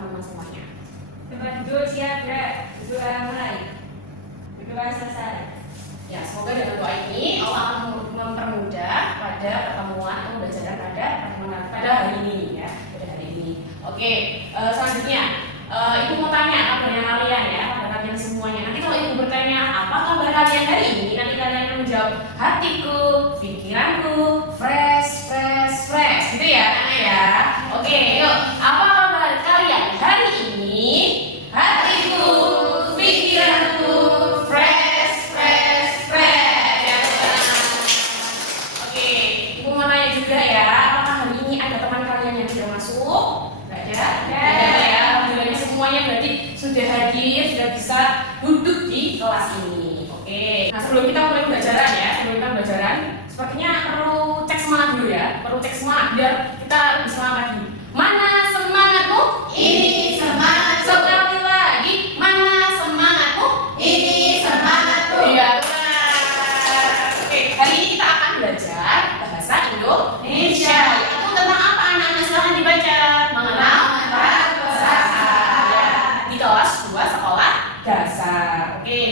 teman-teman semuanya. Tempat duduk siap, gerak. Berdoa mulai. Berdoa selesai. Ya, semoga dengan doa ini Allah akan mempermudah pada pertemuan atau pembelajaran pada hari ini ya, pada hari ini. Oke, selanjutnya Ibu mau tanya kabarnya kalian ya, kabar kalian semuanya. Nanti kalau Ibu bertanya apa kabar kalian hari ini, nanti kalian akan menjawab hatiku, pikiranku, fresh, gitu ya, ya. Oke, yuk, apa kabar kalian hari ini? Hatiku, pikiranku, fresh. Ya, oke, Ibu mau nanya juga ya, apakah hari ini ada teman kalian yang sudah masuk? Nggak ada? Ada ya. Semuanya berarti sudah hadir, sudah bisa duduk di kelas ini. Oke. Nah, sebelum kita mulai pembelajaran, sepertinya perlu cek semangat dulu ya. Perlu cek semangat biar kita lebih semangat lagi. Mana semangatmu? Ini semangat. Sekali lagi, mana semangatmu? Ini semangatku. Iya, benar. Oke, hari ini kita akan belajar bahasa Indonesia. Itu tentang apa anak-anak? Silahkan dibaca. Mengenal kelas 2 sekolah dasar. Oke.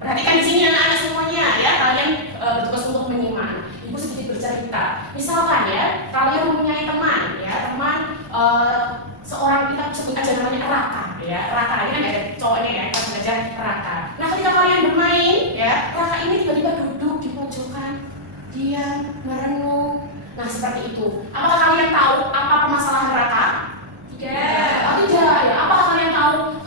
Perhatikan di sini anak-anak semuanya ya. Kalian bertugas untuk menyimak. Ibu sedikit bercerita. Misalkan ya, kalian mempunyai teman ya, seorang kita sebut aja namanya Raka ya. Raka ini kan ada cowoknya ya, kita belajar Raka. Nah, ketika kalian bermain ya, Raka ini tiba-tiba duduk di pojokan, diam, merenung. Nah, seperti itu. Apakah kalian tahu apa permasalahan Raka? Tidak ya. Apakah kalian tahu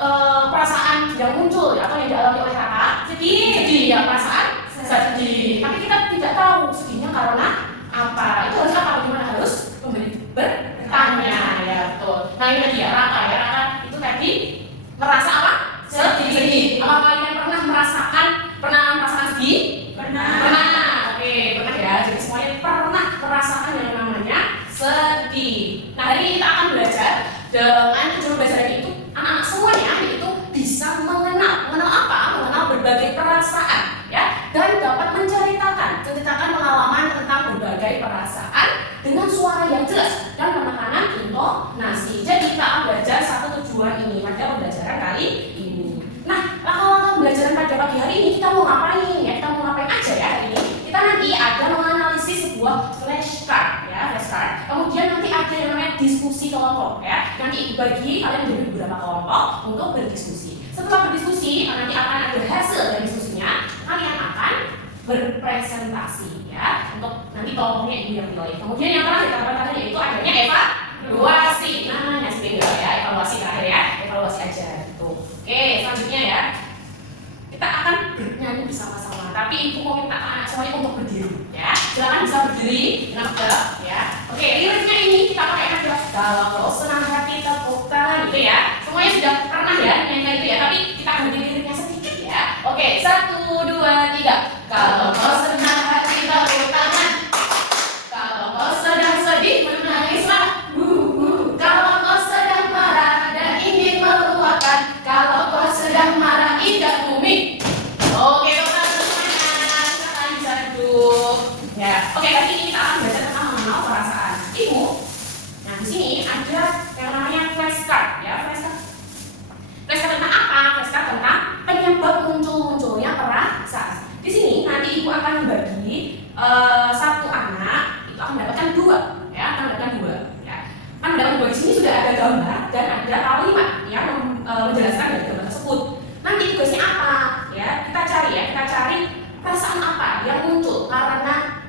perasaan yang muncul ya, atau yang dialami oleh Raka? Sedih ya, perasaan sedih. Tapi kita tidak tahu sedihnya karena apa. Itu harus apa? Bagaimana harus bertanya ya, betul. Nah, ini tadi ya Raka ya. Raka itu tadi merasa apa? Sedih. Apa kalian pernah merasakan sedih? Pernah. Oke, pernah ya. Jadi semuanya pernah merasakan yang namanya sedih. Nah, hari ini kita akan belajar dengan judul pembelajaran itu anak-anak semuanya itu bisa mengenal apa? Mengenal berbagai perasaan ya, dan dapat menceritakan pengalaman tentang berbagai perasaan dengan suara yang jelas dan penekanan intonasi. Jadi kita akan belajar satu tujuan ini pada pembelajaran kali ini. Nah, langkah-langkah pembelajaran pada pagi hari ini kita mau ngapain ya? Kita mau ngapain aja ya hari ini? Kita nanti ada menganalisis sebuah flashcard ya, flashcard. Kemudian nanti ada yang namanya diskusi kelompok ya. Nanti bagi kalian menjadi beberapa kelompok untuk berdiskusi. Setelah berdiskusi, nanti akan ada hasil dari diskusinya. Kalian akan berpresentasi ya. Untuk nanti kelompoknya Ibu yang pilih. Kemudian yang terakhir yaitu adanya evaluasi. Nah, sebenarnya ya, evaluasi terakhir ya. Evaluasi aja gitu. Oke, selanjutnya ya. Kita akan bernyanyi bersama-sama. Tapi Ibu mau minta anak semuanya untuk berdiri ya. Silakan bisa berdiri dengan tegak ya. Oke, liriknya ini kita pakai aja. Kalau senang hati tepuk tangan gitu ya. Semuanya sudah pernah ya nyanyi itu ya. Tapi kita ganti liriknya sedikit ya. Oke, 1, 2, 3. Kalau kau senang hati tepuk tangan. Kalau kau sedang sedih menangislah. Kalau kau sedang marah dan ingin meluapkan. Kalau kau sedang marah indah bumi. Oke, teman-teman semuanya, silakan bisa duduk. Ya, oke, kali ini kita akan belajar tentang mengenal perasaan. Ibu, nah di sini ada yang namanya flashcard ya, flashcard. Flashcard tentang apa? Flashcard tentang penyebab munculnya perasaan. Di sini nanti Ibu akan membagi satu anak itu akan mendapatkan 2 ya, Kan di sini sudah ada gambar dan ada kalimat yang menjelaskan dari gambar tersebut. Nanti tugasnya apa? Ya, kita cari perasaan apa yang muncul karena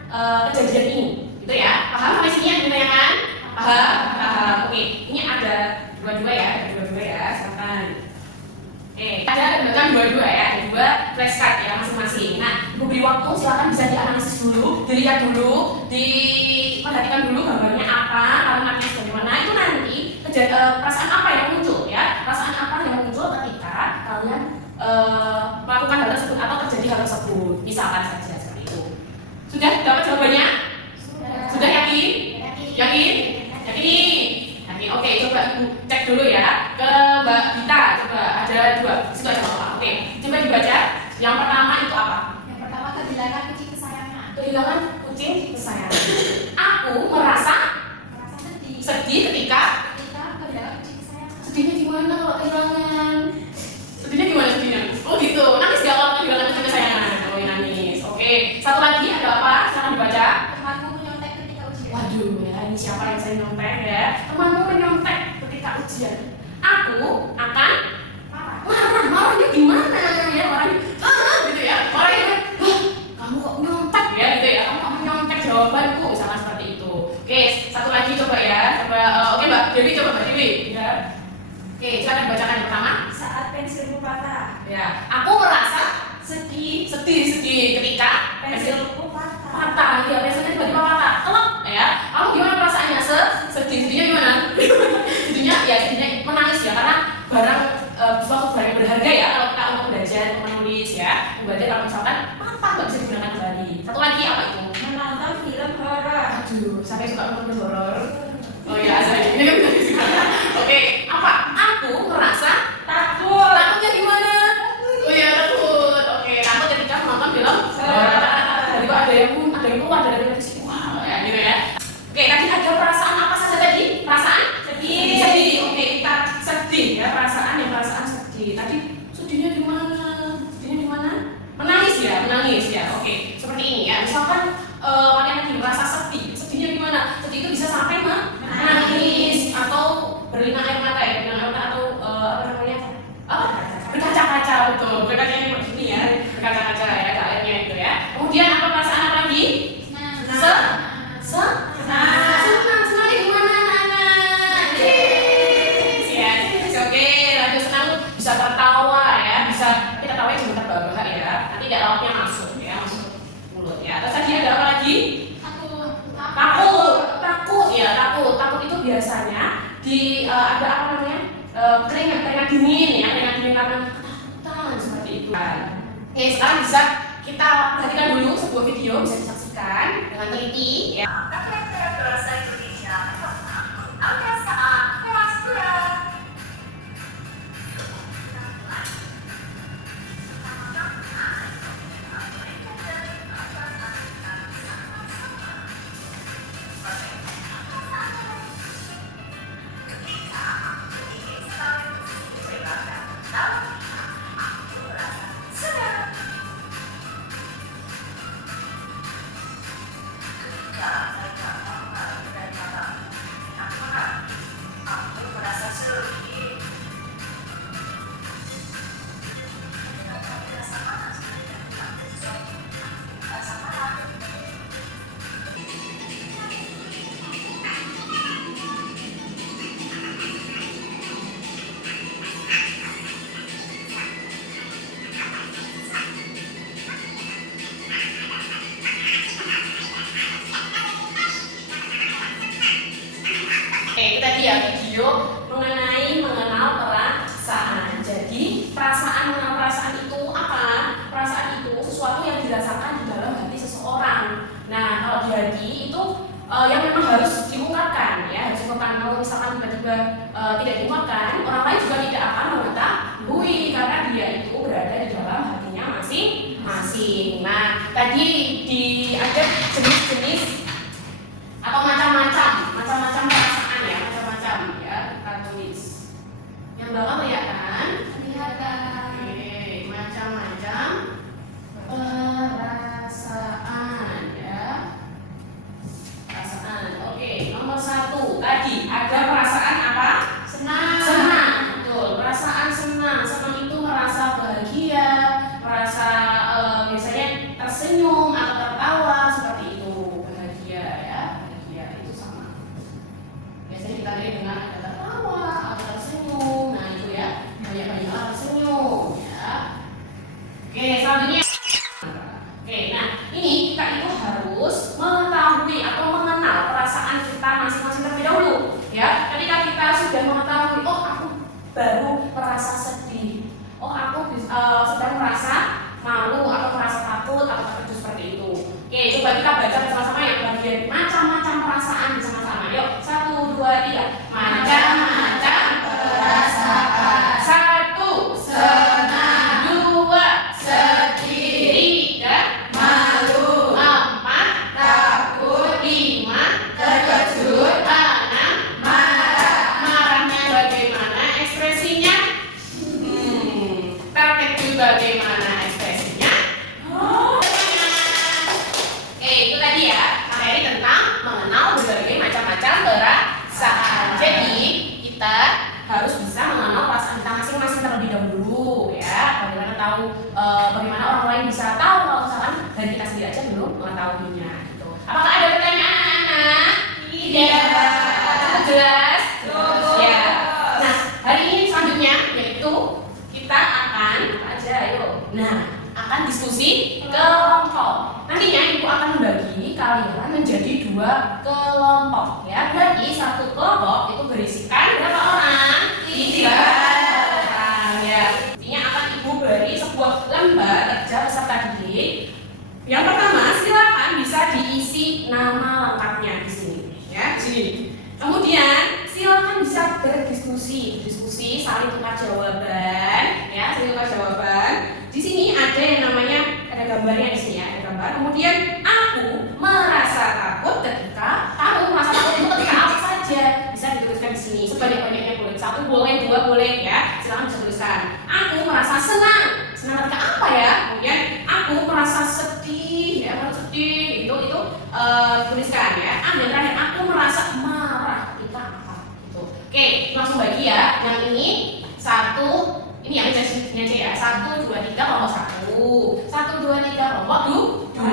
kejadian ini, gitu ya. Paham sampai sini yang ditanyakan? Paham. Oke, ini ada dua-dua ya, silakan. Ada dua-dua ya, ada 2 flashcard ya masing-masing. Nah, Ibu beri waktu, silakan bisa dianalisis dulu, dilihat dulu, diperhatikan dulu gambarnya apa, kalimatnya bagaimana. Itu nanti perasaan apa yang muncul ya, perasaan apa yang muncul ketika kalian melakukan hal tersebut atau terjadi hal tersebut. Misalkan saja seperti itu. Sudah dapat jawabannya? Sudah yakin? Yakin? Oke, coba Ibu cek dulu ya ke Mbak Gita. Coba ada 2. Situ ada apa? Oke, coba dibaca. Yang pertama itu apa? Yang pertama kehilangan kucing kesayangan. Kehilangan kucing kesayangan. Aku merasa sedih ketika kehilangan kucing kesayangan. sedihnya ujian, aku akan marahnya gimana ya, gitu ya, marahnya, kamu kok nyontek ya, gitu ya, kamu nyontek jawabanku, misalkan seperti itu. Oke, satu lagi coba ya, oke Mbak Dewi, coba Mbak Dewi, ya. Oke, silakan bacakan yang pertama. Saat pensilku patah. Ya, aku merasa sedih ketika Pensilku patah. patah, ya biasanya tiba-tiba patah, telak, ya. Kamu gimana perasaannya? Sedihnya gimana? sedihnya menangis ya, karena barang suatu barang yang berharga ya, kalau kita untuk belajar, untuk menulis ya, membaca kalau misalkan patah nggak bisa digunakan kembali. Satu lagi apa itu? Menonton film horor. Aduh, sampai suka nonton film horor. Oh ya, saya ini kan bisa digunakan. Oke, apa? Aku merasa Takut. takutnya gimana? Oh ya, takut. Oke, takut ketika menonton film horor. Tiba-tiba ada yang keluar dari televisi. Wah, ya gitu ya. Oke, tadi ada perasaan apa saja tadi? Perasaan sedih. Oke, kita sedih ya, perasaan sedih. Tadi sedihnya gimana? Menangis ya. Oke, seperti ini ya. Misalkan kalian lagi merasa sedih. Sedihnya gimana? Sedih itu bisa sampai menangis atau berlinang air mata atau apa namanya? Berkaca-kaca, betul. Berkaca yang begini ya, berkaca-kaca ya, airnya itu ya. Kemudian apa perasaan apa lagi? Senang gimana anak? Ya, oke, lanjut senang bisa tertawa ya, bisa kita tawa cuma terbahak ya, nanti tidak lauknya masuk ke mulut ya. Terus tadi ada apa lagi? Takut itu biasanya ada apa namanya? Keringat dingin karena ketakutan seperti itu. Oke, sekarang bisa kita perhatikan dulu sebuah video, bisa disaksikan dengan teliti ya. Bahasa Indonesia ada saat kelas berat. Itu tadi ya video mengenal perasaan. Jadi mengenal perasaan itu apa? Perasaan itu sesuatu yang dirasakan di dalam hati seseorang. Nah, kalau di hati itu yang memang harus diungkapkan ya, harus diungkapkan. Kalau misalkan tiba-tiba tidak diungkapkan, orang lain juga tidak akan mengetahui karena dia itu berada di dalam hatinya masing-masing. Nah, tadi ada jenis-jenis atau macam-macam perasaan ya, kita tulis. Yang bawah kelihatan? Oke, macam-macam perasaan ya. Perasaan. Oke, nomor 1 tadi ada perasaan apa? Senang. Betul. Perasaan senang. Senang itu merasa bahagia, merasa biasanya tersenyum atau tertawa seperti itu. Bahagia ya. Bahagia itu sama. Biasanya kita lihat dengan ada tertawa atau tersenyum. Nah, itu ya. Banyak-banyak tersenyum ya. Oke, selanjutnya. Oke, nah ini kita itu harus mengetahui atau mengenal perasaan kita masing-masing terlebih dahulu ya. Ketika kita sudah mengetahui, oh aku baru merasa sedih, oh aku sedang merasa malu atau merasa takut atau terkejut seperti itu. Oke, coba kita baca bersama-sama yang bagian macam-macam perasaan bersama-sama. Yuk, 1, 2, 3. Macam-macam perasaan. 1, senang. 2, sedih. 3, malu. 4, takut. 5, terkejut. 6, marah. Marahnya bagaimana ekspresinya? Terkejut bagaimana ekspresinya? Itu tadi ya, materi tentang mengenal berbagai macam-macam perasaan. Jadi kita tahu bagaimana orang lain bisa tahu kalau misalkan dari kita sendiri aja belum mengetahuinya gitu. Apakah ada pertanyaan anak-anak? Iya. Cukup jelas? Ya. Nah, hari ini selanjutnya yaitu kita akan apa aja, ayo. Nah, akan diskusi kelompok. Nantinya ibu akan membagi kalian menjadi 2 kelompok ya. Berarti satu kelompok itu berisikan berapa orang? 3 orang ya. Intinya akan ibu beri sebuah lembar kerja peserta didik. Yang pertama, silakan bisa diisi nama lengkapnya di sini ya, di sini. Kemudian silakan bisa berdiskusi, saling tukar jawaban ya, saling tukar jawaban. Di sini ada yang namanya, ada gambarnya di sini ya, ada gambar. Kemudian aku merasa takut ketika, kamu merasa takut itu ketika apa saja, bisa dituliskan di sini. Sebanyak-banyaknya boleh, 1 boleh, 2 boleh ya. Silakan bisa tuliskan. Aku merasa senang ketika apa ya? Kemudian aku merasa sedih ya, merasa sedih itu tuliskan ya. Dan terakhir aku merasa marah ketika apa? Gitu. Oke, langsung bagi ya. Yang ini 1. Ini yang aja ya, 1, 2, 3 kelompok 1, 1, 2, 3 kelompok 2.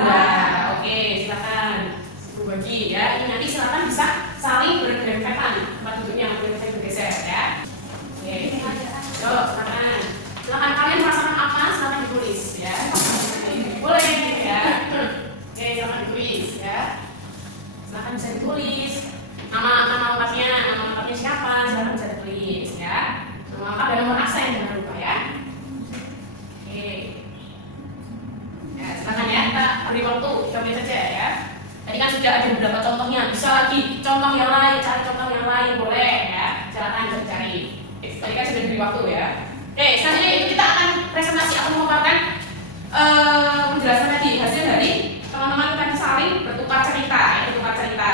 Oke, silakan berbagi ya. Ini nanti silakan bisa saling berdempetan, tempat duduknya yang bergeser ya. Oke, yuk silakan. Silakan kalian merasakan apa? Silakan ditulis ya. Boleh ya. Oke, silakan ditulis ya. Silakan bisa ditulis. Nama lengkapnya siapa? Silakan bisa ditulis ya. Nama dan nomor absen jangan lupa ya. Oke. Ya, silakan ya, kita beri waktu, coba saja ya. Tadi kan sudah ada beberapa contohnya, bisa lagi contoh yang lain, cari contoh yang lain boleh ya. Silakan cari. Tadi kan sudah diberi waktu ya. Oke, selanjutnya itu kita akan presentasi atau memaparkan penjelasan tadi, hasil dari teman-teman tadi saling bertukar cerita ya, bertukar cerita.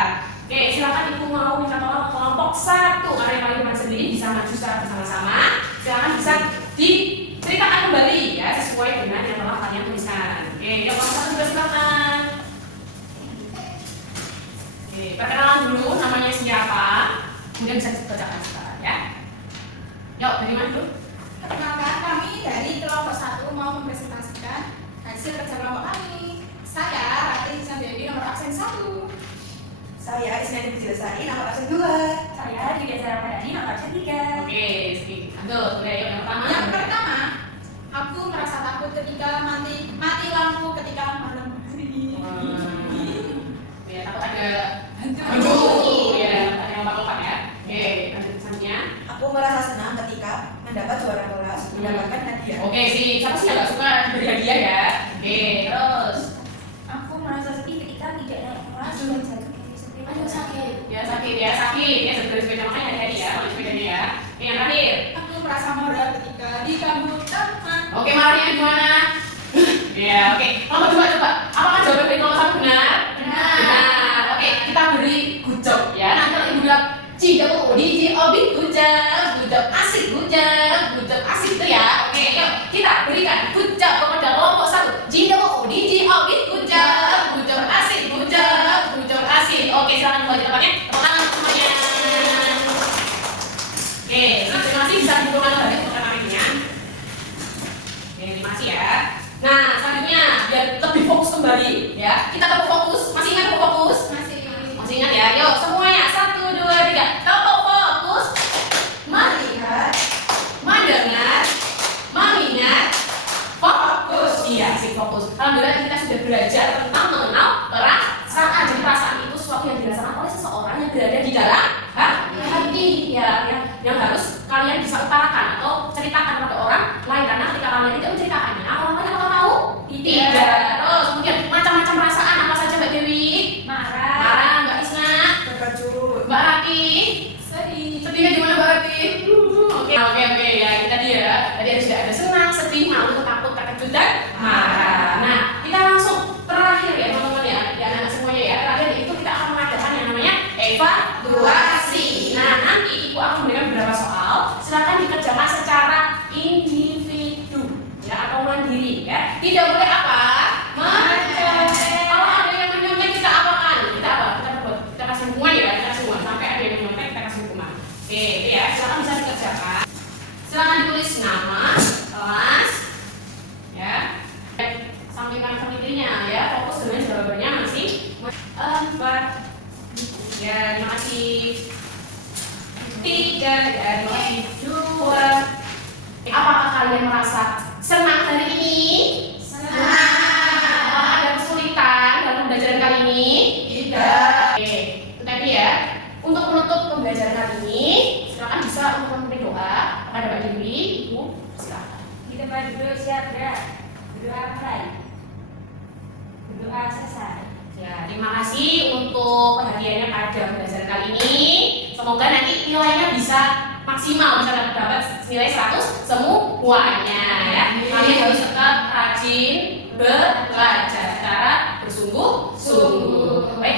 Oke, silakan ibu mau minta tolong kelompok 1 karena yang paling depan sendiri bisa maju secara bersama-sama. Silakan bisa diceritakan kembali ya sesuai dengan yang telah kalian tuliskan. Oke, yang kelompok 1 juga silakan. Oke, perkenalan dulu namanya siapa, kemudian bisa dibacakan sekarang ya. Yuk, dari mana dulu? Perkenalkan, kami dari kelompok 1 mau mempresentasikan hasil kerja kelompok kami. Saya Ratih Sandewi, nomor absen 1. Saya Isnani Pujilasari, nomor absen 2. Saya juga Sarah Madani, nomor absen 3. Oke, lanjut. Udah, yuk, yang pertama. Yang pertama, aku merasa takut ketika mati lampu ketika malam hari. Ya, takut ada hantu. Ya, ada yang lompat ya. Oke, lanjut selanjutnya. Aku merasa senang ketika mendapat juara kelas, mendapatkan hadiah. Oke, siapa sih yang gak suka diberi hadiah ya? Oke, terus. Aku merasa sedih ketika tidak naik kelas dan jatuh dari sepeda. Aduh, sakit. Ya, sakit. Ya, sebelum sepeda makanya hadiah ya, kalau sepedanya ya. Oke, yang terakhir. Aku merasa marah ketika diganggu teman. Oke, marahnya gimana? Ya, oke. Kelompok 2 coba. Apakah jawaban dari kelompok 1 benar? Benar. Oke, kita beri good job ya. Nanti kalau ibu bilang Cidapu, DJ, Obi, good job, asik, good job, asik itu ya. Oke, yuk kita berikan good job kepada kelompok 1. Cidapu, DJ, Obi, good job, asik, good job, asik. Oke, silakan kembali tempatnya. Tepuk tangan semuanya. Oke, terima kasih bisa dikumpulkan kembali untuk rekan-rekannya. Oke, terima kasih ya. Nah, selanjutnya biar lebih fokus kembali ya. Kita tetap fokus. Masih ingat fokus? Masih ingat ya? Yuk semuanya 1, 2, 3. Tetap fokus. Melihat, mendengar, mengingat, fokus. Iya, sih fokus. Alhamdulillah kita sudah belajar tentang mengenal perasaan. Jadi perasaan itu sesuatu yang dirasakan oleh seseorang yang berada di dalam hati ya, yang harus kalian bisa utarakan atau ceritakan kepada orang lain, karena ketika kalian tidak menceritakannya, orang lain akan tahu tidak. Terus kemudian macam-macam perasaan apa saja Mbak Dewi? Marah, Mbak Isna, Terkejut. Mbak Rati, sedihnya gimana Mbak Rati? Oke ya, kita dia tadi sudah ada senang, sedih, malu, takut, terkejut dan marah. Nah, kita langsung terakhir ya teman-teman ya, anak-anak semuanya ya. Terakhir itu kita akan mengadakan yang namanya evaluasi. Nah, nanti ibu akan memberikan beberapa soal. Silakan dikerjakan secara individu ya atau mandiri ya. Tidak boleh apa? Menyontek. Kalau ada yang menyontek kita apakan? Kita apa? Kita kasih hukuman ya, kita kasih hukuman. Sampai ada yang menyontek kita kasih hukuman. Oke, ya silakan bisa dikerjakan. Silakan ditulis nama, kelas, merasa senang hari ini? Apakah ada kesulitan dalam pembelajaran kali ini? Tidak. Oke, itu tadi ya. Untuk menutup pembelajaran kali ini, silakan bisa untuk memberi doa kepada Mbak Dewi, Ibu, silakan. Kita berdua siap ya. Berdoa mulai. Berdoa selesai. Ya, terima kasih untuk perhatiannya pada pembelajaran kali ini. Semoga nanti nilainya bisa maksimal, bisa dapat nilai 100 semuanya ya. Kalian harus tetap rajin belajar secara bersungguh-sungguh. Baik,